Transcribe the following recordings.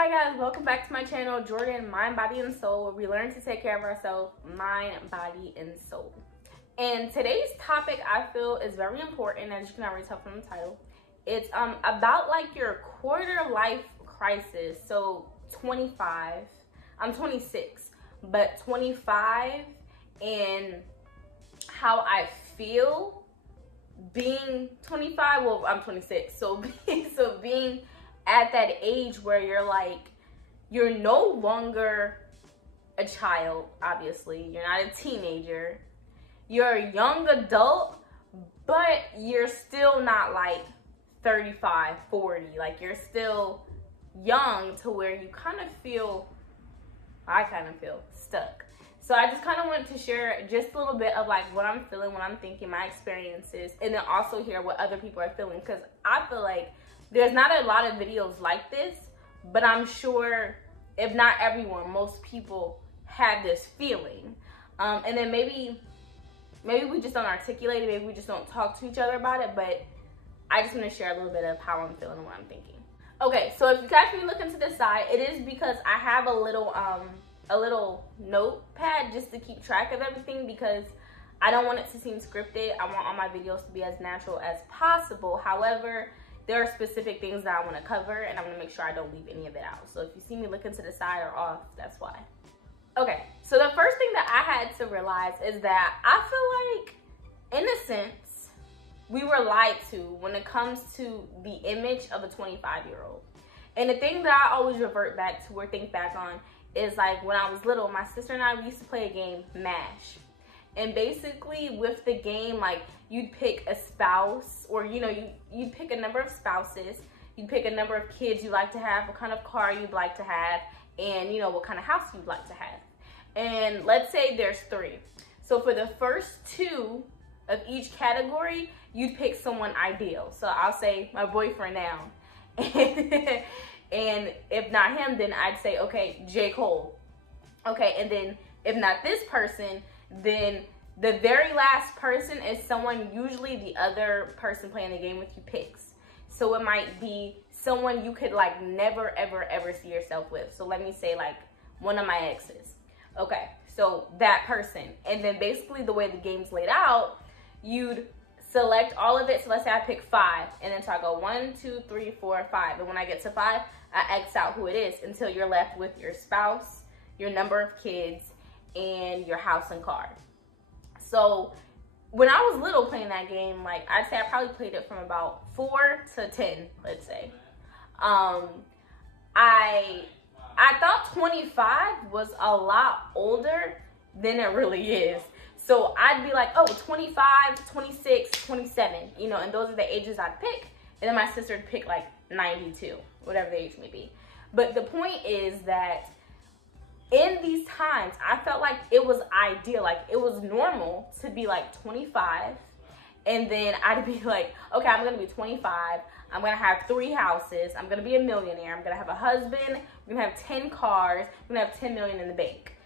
Hi guys, welcome back to my channel, Jordan Mind, Body, and Soul, where we learn to take care of ourselves, mind, body, and soul. And today's topic I feel is very important, as you can already tell from the title. It's about like your quarter life crisis. So 25, I'm 26, but 25 and how I feel being 25. Well, I'm 26, so being at that age where you're like, you're no longer a child, obviously. You're not a teenager. You're a young adult, but you're still not like 35, 40. Like, you're still young to where you kind of feel, I kind of feel stuck. So I just kind of wanted to share just a little bit of like what I'm feeling, what I'm thinking, my experiences, and then also hear what other people are feeling, because I feel like there's not a lot of videos like this, but I'm sure, if not everyone, most people have this feeling. And then maybe we just don't articulate it, maybe we just don't talk to each other about it, but I just want to share a little bit of how I'm feeling and what I'm thinking. Okay, so if you catch me looking to the side, it is because I have a little notepad just to keep track of everything, because I don't want it to seem scripted. I want all my videos to be as natural as possible. However, there are specific things that I want to cover, and I'm going to make sure I don't leave any of it out. So if you see me looking to the side or off, that's why. Okay, so the first thing that I had to realize is that I feel like, in a sense, we were lied to when it comes to the image of a 25-year-old. And the thing that I always revert back to or think back on is like when I was little, my sister and I, we used to play a game, MASH. And basically with the game, like, you'd pick a spouse, or you'd pick a number of spouses, you'd pick a number of kids you like to have, what kind of car you'd like to have, and what kind of house you'd like to have. And let's say there's 3. So for the first 2 of each category, you'd pick someone ideal. So I'll say my boyfriend now. And if not him, then I'd say, okay, J. Cole. Okay, and then if not this person, then the very last person is someone usually the other person playing the game with you picks. So it might be someone you could like never, ever, ever see yourself with. So let me say like one of my exes. Okay, so that person. And then basically the way the game's laid out, you'd select all of it. So let's say I pick 5. And then so I go 1, 2, 3, 4, 5. And when I get to 5, I X out who it is until you're left with your spouse, your number of kids, and your house and car. So when I was little playing that game, like I'd say I probably played it from about 4 to 10, let's say. I thought 25 was a lot older than it really is. So I'd be like, oh, 25, 26, 27, and those are the ages I'd pick. And then my sister would pick like 92, whatever the age may be. But the point is that in these times, I felt like it was ideal. Like, it was normal to be like 25. And then I'd be like, okay, I'm going to be 25. I'm going to have 3 houses. I'm going to be a millionaire. I'm going to have a husband. I'm going to have 10 cars. I'm going to have 10 million in the bank.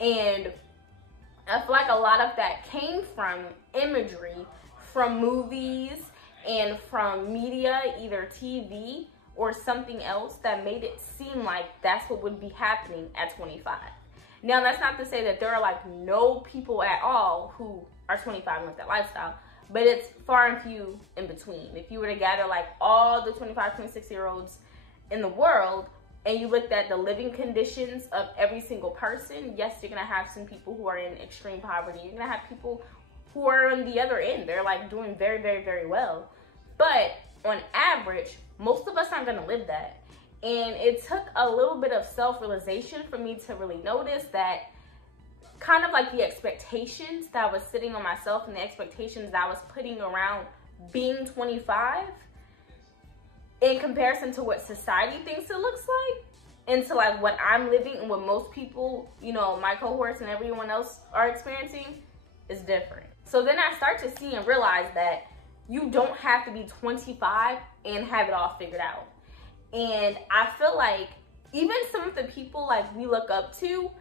And I feel like a lot of that came from imagery, from movies, and from media, either TV or something else, that made it seem like that's what would be happening at 25. Now, that's not to say that there are like no people at all who are 25 and with that lifestyle, but it's far and few in between. If you were to gather like all the 25, 26-year-olds in the world, and you looked at the living conditions of every single person, yes, you're gonna have some people who are in extreme poverty. You're gonna have people who are on the other end. They're like doing very, very, very well. But on average, most of us aren't gonna live that. And it took a little bit of self-realization for me to really notice that kind of like the expectations that I was sitting on myself and the expectations that I was putting around being 25 in comparison to what society thinks it looks like, and to like what I'm living and what most people, my cohorts and everyone else are experiencing, is different. So then I start to see and realize that you don't have to be 25 and have it all figured out. And I feel like even some of the people like we look up to,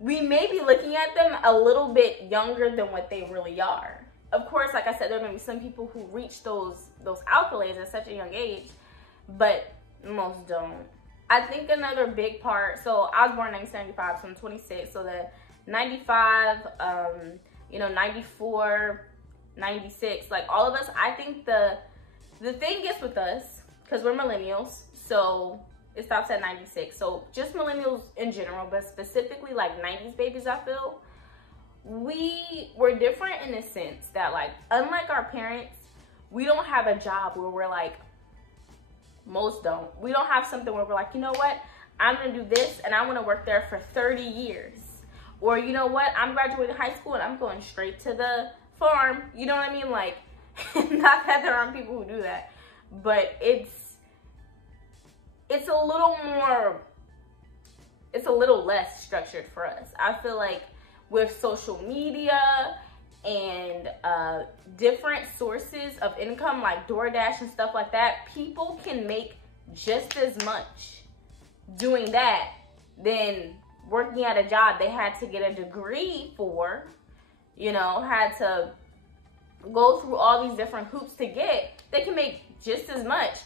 we may be looking at them a little bit younger than what they really are. Of course, like I said, there are going to be some people who reach those accolades at such a young age, but most don't. I think another big part, so I was born in 1995, so I'm 26, so the 95, 94, 96, like all of us, I think the thing is with us, because we're millennials, so it stops at 96. So just millennials in general, but specifically like 90s babies, I feel, we were different in the sense that, like, unlike our parents, we don't have a job where we're like, most don't. We don't have something where we're like, you know what, I'm gonna do this and I wanna work there for 30 years. Or you know what, I'm graduating high school and I'm going straight to the farm. You know what I mean? Like, not that there aren't people who do that, but it's a little more, it's a little less structured for us. I feel like with social media and different sources of income like DoorDash and stuff like that, people can make just as much doing that than working at a job they had to get a degree for, you know, had to go through all these different hoops to get. They can make just as much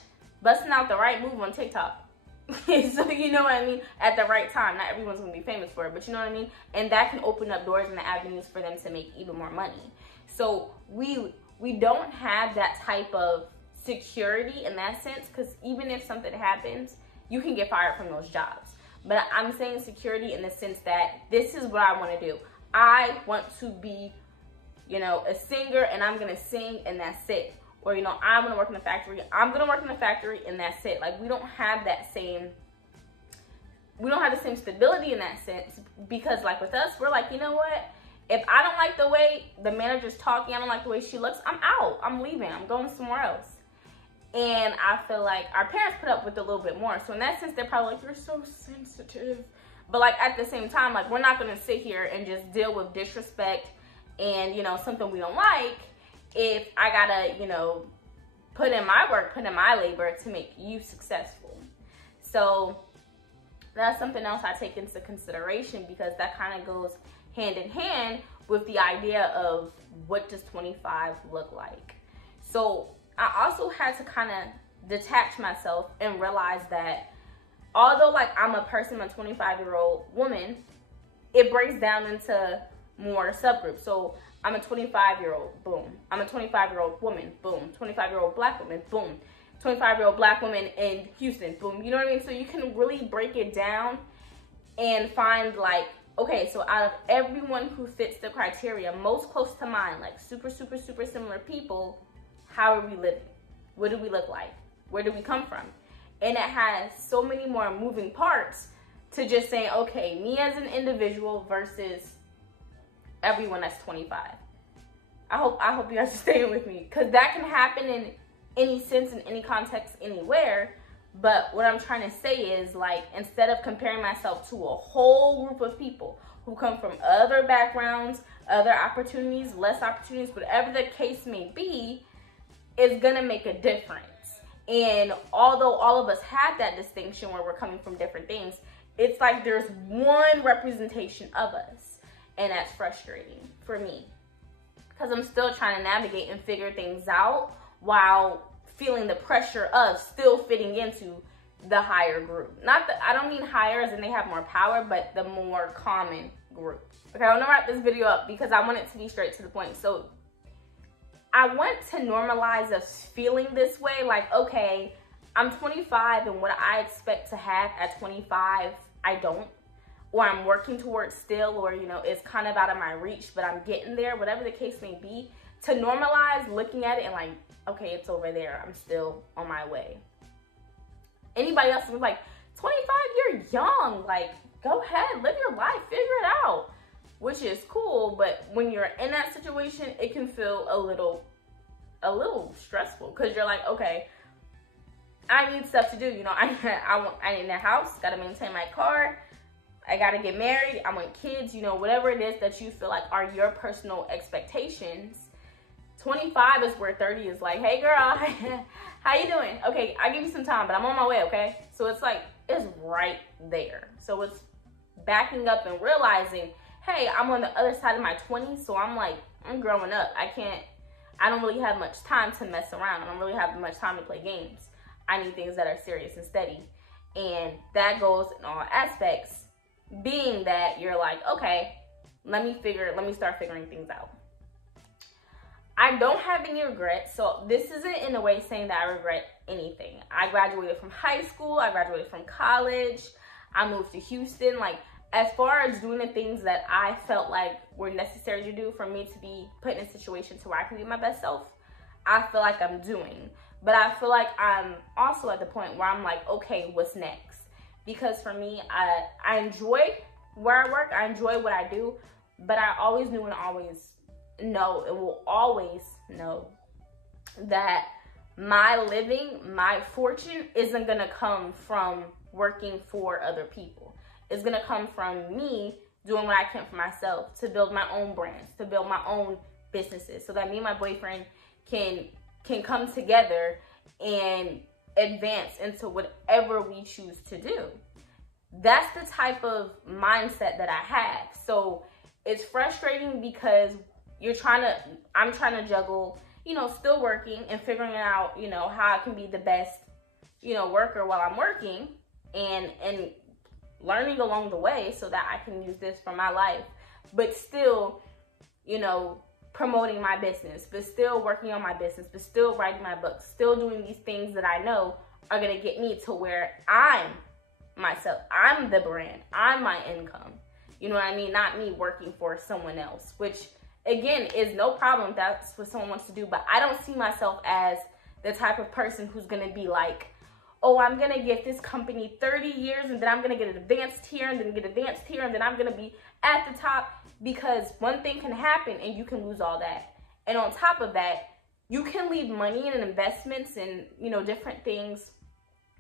busting out the right move on TikTok. So you know what I mean, at the right time. Not everyone's gonna be famous for it, but you know what I mean, and that can open up doors and the avenues for them to make even more money. So we don't have that type of security in that sense, because even if something happens, you can get fired from those jobs. But I'm saying security in the sense that this is what I want to do. I want to be, you know, a singer and I'm gonna sing and that's it. Or, you know, I'm gonna work in the factory, I'm gonna work in the factory and that's it. Like, we don't have the same stability in that sense, because like with us, we're like, you know what, if I don't like the way the manager's talking, I don't like the way she looks, I'm out, I'm leaving, I'm going somewhere else. And I feel like our parents put up with it a little bit more. So in that sense, they're probably like, you're so sensitive. But like at the same time, like, we're not gonna sit here and just deal with disrespect and, you know, something we don't like, if I gotta, you know, put in my work, put in my labor to make you successful. So that's something else I take into consideration, because that kind of goes hand in hand with the idea of what does 25 look like. So I also had to kind of detach myself and realize that although like I'm a person, a 25-year-old woman, it breaks down into more subgroups. So I'm a 25-year-old, boom. I'm a 25-year-old woman, boom. 25-year-old black woman, boom. 25-year-old black woman in Houston, boom. You know what I mean? So you can really break it down and find like, okay, so out of everyone who fits the criteria, most close to mine, like super, super, super similar people, how are we living? What do we look like? Where do we come from? And it has so many more moving parts to just saying, okay, me as an individual versus everyone that's 25. I hope you guys are staying with me, because that can happen in any sense, in any context, anywhere. But what I'm trying to say is, like, instead of comparing myself to a whole group of people who come from other backgrounds, other opportunities, less opportunities, whatever the case may be, is gonna make a difference. And although all of us have that distinction where we're coming from different things, it's like there's one representation of us. And that's frustrating for me, because I'm still trying to navigate and figure things out while feeling the pressure of still fitting into the higher group. Not that I don't mean higher as in they have more power, but the more common group. Okay, I want to wrap this video up because I want it to be straight to the point. So I want to normalize us feeling this way, like, okay, I'm 25 and what I expect to have at 25, I don't. Or I'm working towards still, or, you know, it's kind of out of my reach, but I'm getting there, whatever the case may be. To normalize looking at it and like, okay, it's over there, I'm still on my way. Anybody else was like, 25, you're young, like, go ahead, live your life, figure it out. Which is cool, but when you're in that situation, it can feel a little stressful, because you're like, okay, I need stuff to do, you know, I need a house, gotta maintain my car, I gotta get married, I want kids, you know, whatever it is that you feel like are your personal expectations. 25 is where 30 is like, hey girl, how you doing? Okay, I'll give you some time, but I'm on my way, okay? So it's like, it's right there. So it's backing up and realizing, hey, I'm on the other side of my 20s, so I'm like, I'm growing up. I don't really have much time to mess around. I don't really have much time to play games. I need things that are serious and steady. And that goes in all aspects, being that you're like, okay, let me start figuring things out. I don't have any regrets. So this isn't in a way saying that I regret anything. I graduated from high school. I graduated from college. I moved to Houston. Like, as far as doing the things that I felt like were necessary to do for me to be put in a situation to where I can be my best self, I feel like I'm doing. But I feel like I'm also at the point where I'm like, okay, what's next? Because for me, I enjoy where I work. I enjoy what I do. But I always knew and always know and will always know that my living, my fortune isn't going to come from working for other people. It's going to come from me doing what I can for myself, to build my own brands, to build my own businesses, so that me and my boyfriend can come together and advance into whatever we choose to do. That's the type of mindset that I have. So it's frustrating because I'm trying to juggle, still working and figuring out, how I can be the best, worker while I'm working, and learning along the way so that I can use this for my life, but still, promoting my business, but still working on my business, but still writing my books, still doing these things that I know are going to get me to where I'm myself. I'm the brand. I'm my income. You know what I mean? Not me working for someone else, which again is no problem if that's what someone wants to do. But I don't see myself as the type of person who's going to be like, oh, I'm going to give this company 30 years and then I'm going to get advanced here and then get advanced here and then I'm going to be at the top. Because one thing can happen and you can lose all that. And on top of that, you can leave money and investments and, different things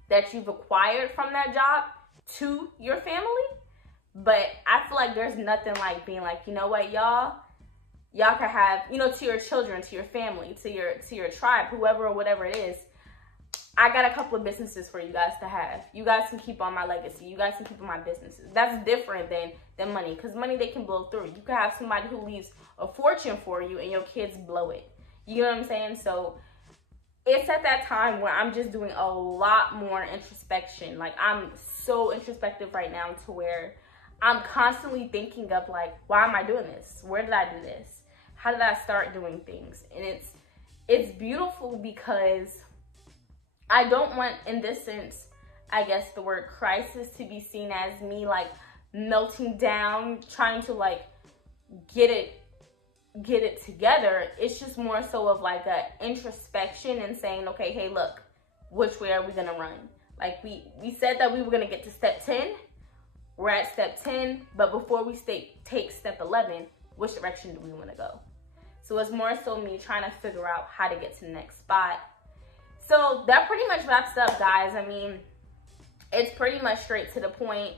that you've acquired from that job to your family. But I feel like there's nothing like being like, you know what, y'all can have, to your children, to your family, to your tribe, whoever or whatever it is. I got a couple of businesses for you guys to have. You guys can keep on my legacy. You guys can keep on my businesses. That's different than money, because money they can blow through. You can have somebody who leaves a fortune for you and your kids blow it. You know what I'm saying? So it's at that time where I'm just doing a lot more introspection. Like, I'm so introspective right now to where I'm constantly thinking of like, why am I doing this? Where did I do this? How did I start doing things? And it's beautiful because I don't want, in this sense, I guess the word crisis to be seen as me like melting down, trying to like get it together. It's just more so of like a introspection and saying, okay, hey, look, which way are we gonna run? Like we said that we were gonna get to step 10. We're at step 10, but before we take step 11, which direction do we want to go? So it's more so me trying to figure out how to get to the next spot. So that pretty much wraps up, guys. I mean, it's pretty much straight to the point.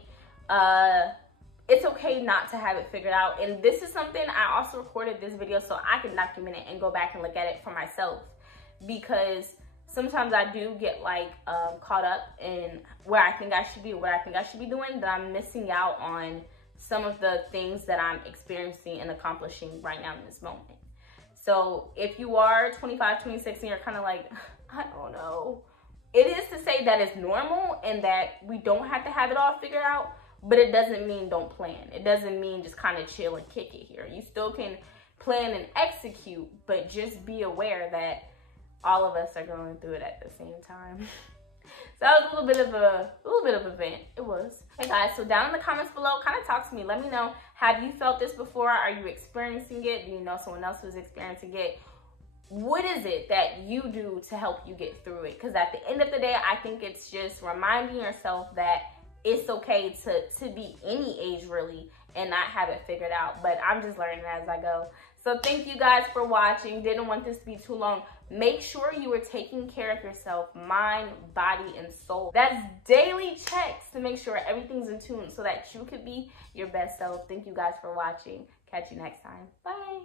It's okay not to have it figured out. And this is something I also recorded this video so I can document it and go back and look at it for myself. Because sometimes I do get like caught up in where I think I should be, what I think I should be doing, that I'm missing out on some of the things that I'm experiencing and accomplishing right now in this moment. So if you are 25, 26 and you're kind of like, I don't know. It is to say that it's normal and that we don't have to have it all figured out, but it doesn't mean don't plan. It doesn't mean just kind of chill and kick it here. You still can plan and execute, but just be aware that all of us are going through it at the same time. So that was a little bit of a vent. It was. Hey guys, so down in the comments below, kind of talk to me. Let me know, have you felt this before? Are you experiencing it? Do you know someone else who's experiencing it? What is it that you do to help you get through it? Because at the end of the day, I think it's just reminding yourself that it's okay to be any age really and not have it figured out. But I'm just learning as I go. So thank you guys for watching. Didn't want this to be too long. Make sure you are taking care of yourself, mind, body, and soul. That's daily checks to make sure everything's in tune so that you could be your best self. Thank you guys for watching. Catch you next time. Bye.